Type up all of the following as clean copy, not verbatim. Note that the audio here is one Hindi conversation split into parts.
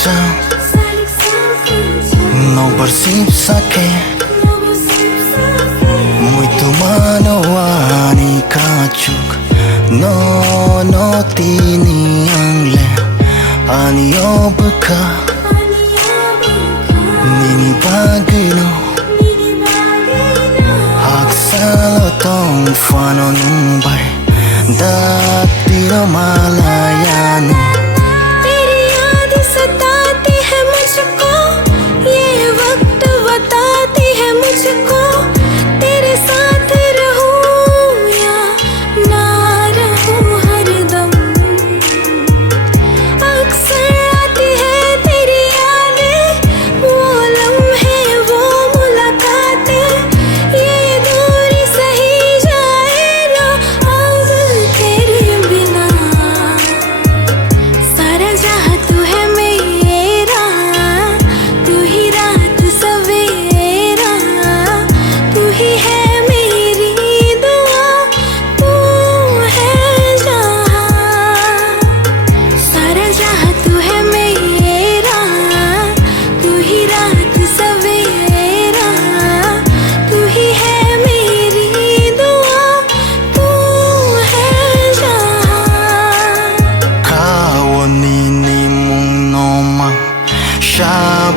kejam não percebe-se muito manowani kachuk no tini angle ani obka nini bagino haksalo tong fano numbai datiro malayanu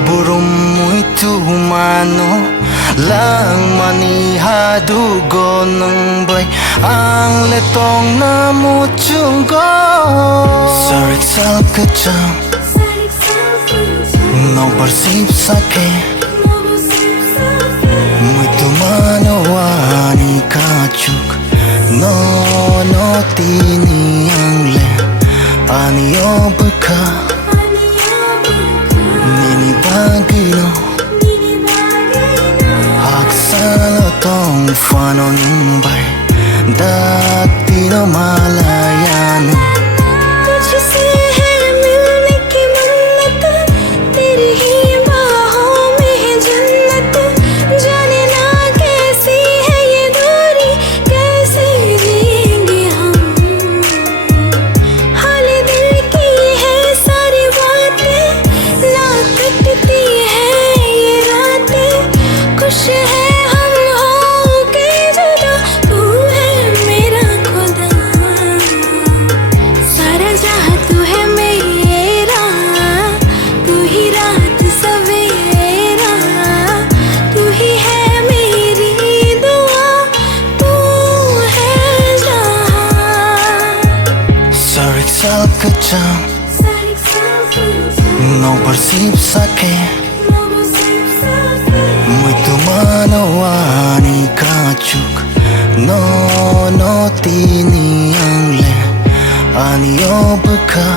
burung muito humano lang manihado go ng bay ang letong na muchunggo saritsal kejam no percebe-se muito manowani kachuk no tini angle ani obka bagino haksalo tong fano numbai datiro malayanu तुझसे है मिलने की मन्नत तेरी ही बाहों में है जन्नत जाने ना कैसी है ये दूरी कैसे जिएंगे हम हाल दिल की है सारी बातें ना कटती है ये रातें खुश है हम हो के जुदा तू है मेरा खुदा सारा जहां तू है मेरा तू ही रात सवेरा तू ही है मेरी दुआ तू है जहां saritsal kejam não percebe-se muito manowani kachuk no tini angle ani obka